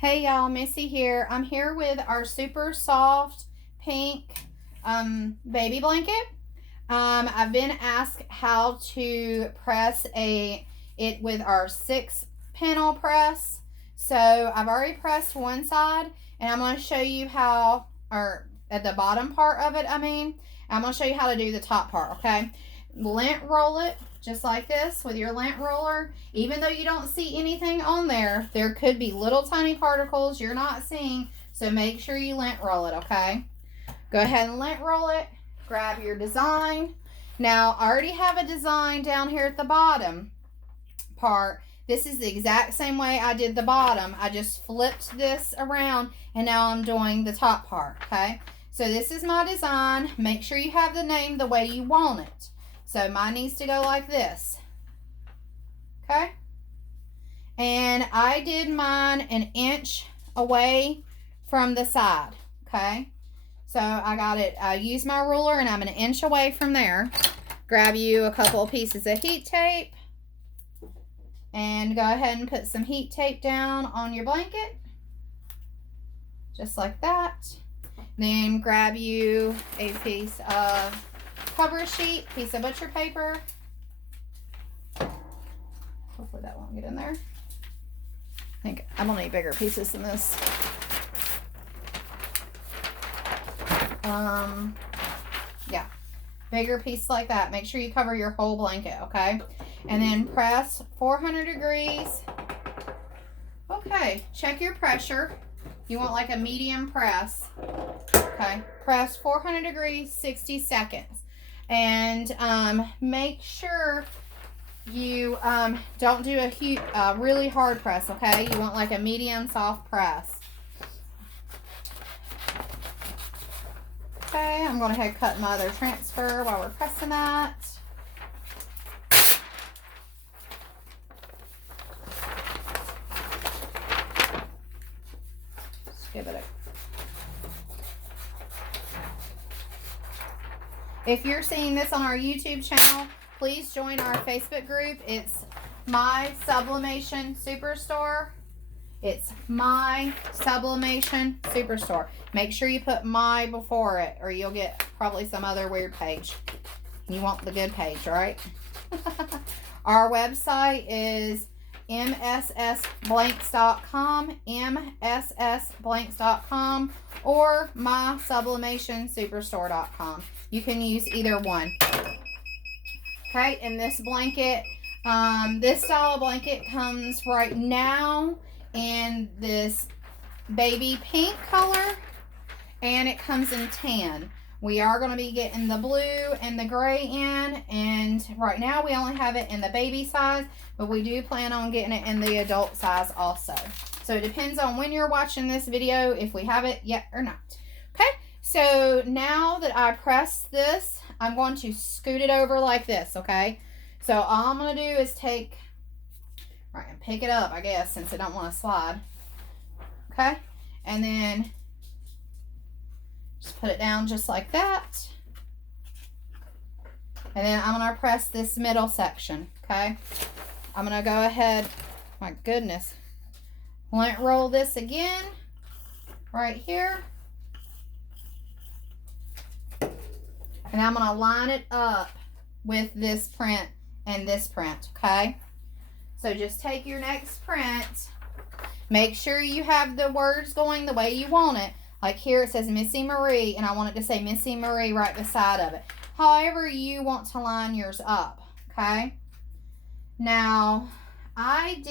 Hey y'all, Missy here. I'm here with our super soft pink baby blanket. I've been asked how to press it with our 6 panel press. So I've already pressed one side, and I'm going to show you how, or at the bottom part of it, I'm going to show you how to do the top part, okay? Lint roll it just like this with your lint roller. Even though you don't see anything on there, there could be little tiny particles you're not seeing, so make sure you lint roll it, okay? Go ahead and lint roll it. Grab your design. Now, I already have a design down here at the bottom part. This is the exact same way I did the bottom. I just flipped this around, and now I'm doing the top part, okay? So this is my design. Make sure you have the name the way you want it. So mine needs to go like this, okay? And I did mine an inch away from the side, okay? So I got it, I used my ruler and I'm an inch away from there. Grab you a couple of pieces of heat tape and go ahead and put some heat tape down on your blanket, just like that. Then grab you a piece of cover sheet, piece of butcher paper. Hopefully that won't get in there. I think I'm gonna need bigger pieces than this. Yeah, bigger piece like that. Make sure you cover your whole blanket, okay? And then press 400 degrees. Okay, check your pressure. You want like a medium press. Okay, press 400 degrees, 60 seconds. And make sure you don't do a really hard press, okay? You want like a medium soft press. Okay, I'm going to head cut my other transfer while we're pressing that. Just give it a... If you're seeing this on our YouTube channel, please join our Facebook group. It's My Sublimation Superstore. It's My Sublimation Superstore. Make sure you put my before it, or you'll get probably some other weird page. You want the good page, right? Our website is mssblanks.com, mssblanks.com, or mysublimationsuperstore.com. You can use either one. Okay, and this blanket, this style of blanket comes right now in this baby pink color, and it comes in tan. We are going to be getting the blue and the gray in, and right now we only have it in the baby size, but we do plan on getting it in the adult size also. So it depends on when you're watching this video, if we have it yet or not. Okay, so now that I press this, I'm going to scoot it over like this, okay? So all I'm going to do is take, right, and pick it up, I guess, since I don't want to slide. Okay, and then just put it down just like that. And then I'm going to press this middle section, okay? I'm going to go ahead, my goodness, lint roll this again right here. And I'm going to line it up with this print and this print, okay? So just take your next print. Make sure you have the words going the way you want it. Like here it says Missy Marie, and I want it to say Missy Marie right beside of it. However you want to line yours up, okay? Now, I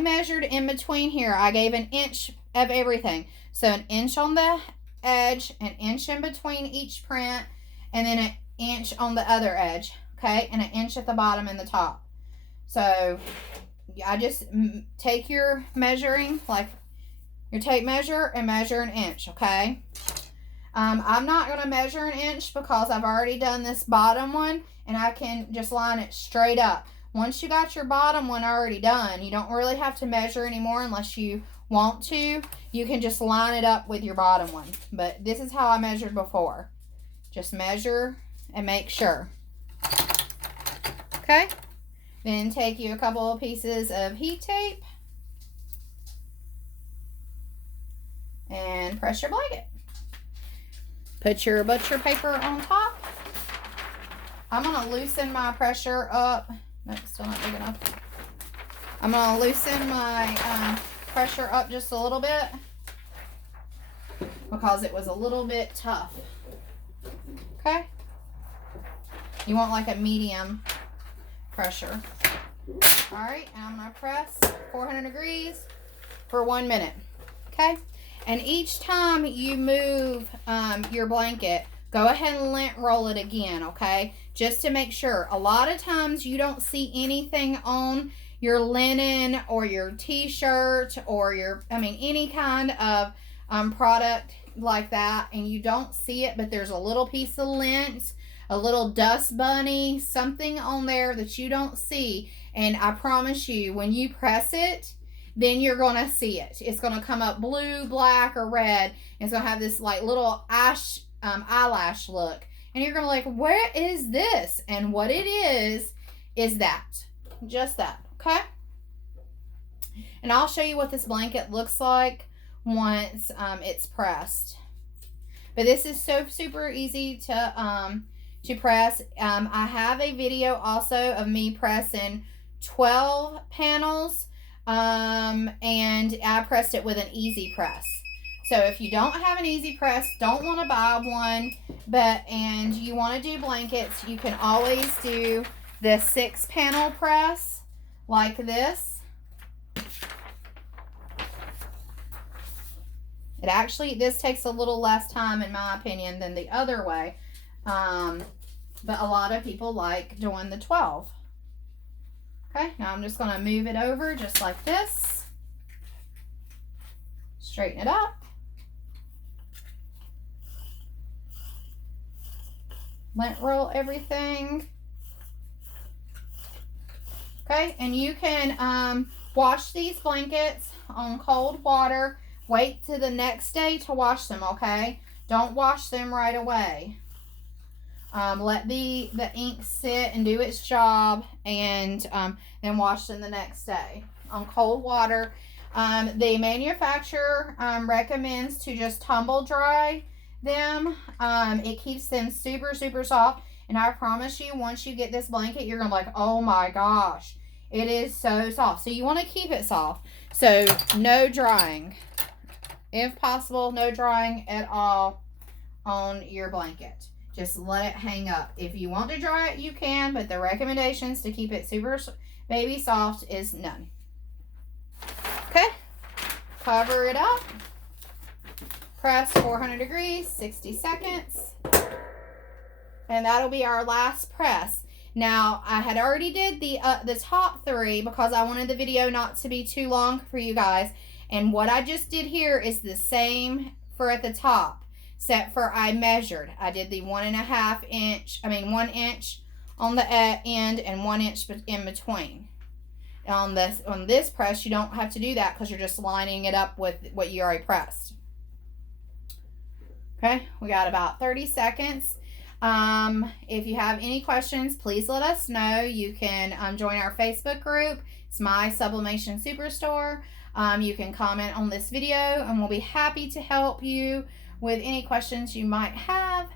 measured in between here. I gave an inch of everything. So an inch on the edge, an inch in between each print, and then an inch on the other edge, okay? And an inch at the bottom and the top. So I just take your measuring, like your tape measure, and measure an inch, okay? I'm not going to measure an inch because I've already done this bottom one, and I can just line it straight up. Once you got your bottom one already done, you don't really have to measure anymore unless you want to. You can just line it up with your bottom one. But this is how I measured before. Just measure and make sure. Okay? Then take you a couple of pieces of heat tape and press your blanket. Put your butcher paper on top. I'm going to loosen my pressure up. Nope, still not big enough. I'm going to loosen my pressure up just a little bit because it was a little bit tough. Okay? You want like a medium pressure. Alright, and I'm going to press 400 degrees for 1 minute. Okay? And each time you move your blanket, go ahead and lint roll it again, okay? Just to make sure. A lot of times you don't see anything on your linen or your t-shirt or your, any kind of product like that, and you don't see it, but there's a little piece of lint, a little dust bunny, something on there that you don't see. And I promise you, when you press it, then you're going to see it. It's going to come up blue, black, or red. It's going to have this like little eyelash look. And you're going to be like, where is this? And what it is that. Just that. Okay? And I'll show you what this blanket looks like once it's pressed. But this is so super easy to press. I have a video also of me pressing 12 panels. And I pressed it with an easy press. So if you don't have an easy press, don't want to buy one, and you want to do blankets, you can always do the 6-panel press like this. This takes a little less time in my opinion than the other way. But a lot of people like doing the 12. Okay, now I'm just going to move it over just like this. Straighten it up. Lint roll everything. Okay, and you can wash these blankets on cold water. Wait till the next day to wash them, okay? Don't wash them right away. Let the ink sit and do its job, and then wash them the next day on cold water. The manufacturer recommends to just tumble dry them. It keeps them super, super soft, and I promise you, once you get this blanket, you're going to be like, oh my gosh, it is so soft. So you want to keep it soft. So no drying. If possible, no drying at all on your blanket. Just let it hang up. If you want to dry it, you can, but the recommendations to keep it super baby soft is none. Okay, cover it up. Press 400 degrees, 60 seconds. And that'll be our last press. Now, I had already did the top 3 because I wanted the video not to be too long for you guys. And what I just did here is the same for at the top. Except for I measured. I did the 1.5 inch, 1 inch on the end and 1 inch in between. On this press, you don't have to do that because you're just lining it up with what you already pressed. Okay, we got about 30 seconds. If you have any questions, please let us know. You can join our Facebook group. It's My Sublimation Superstore. You can comment on this video and we'll be happy to help you with any questions you might have.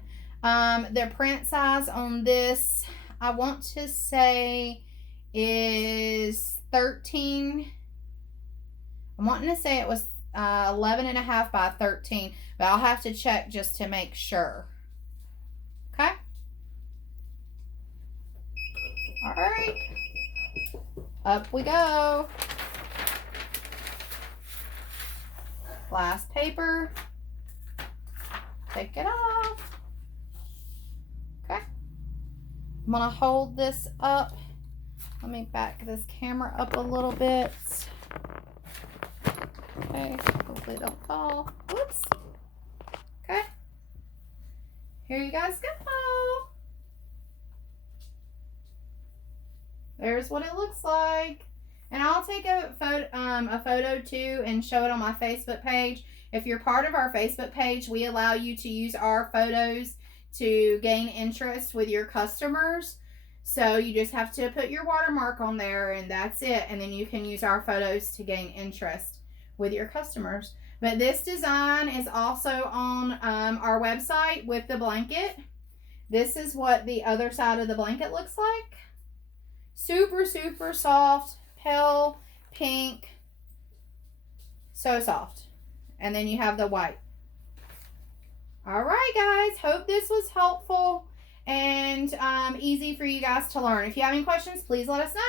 The print size on this, I want to say, is 13. I'm wanting to say it was 11.5 by 13, but I'll have to check just to make sure. Okay? All right. Up we go. Glass paper. Take it off. Okay. I'm going to hold this up. Let me back this camera up a little bit. Okay. Hopefully it don't fall. Whoops. Okay. Here you guys go. There's what it looks like. And I'll take a photo too and show it on my Facebook page. If you're part of our Facebook page, we allow you to use our photos to gain interest with your customers. So you just have to put your watermark on there and that's it. And then you can use our photos to gain interest with your customers. But this design is also on our website with the blanket. This is what the other side of the blanket looks like. Super, super soft, pale pink. So soft. And then you have the white. All right, guys. Hope this was helpful and easy for you guys to learn. If you have any questions, please let us know.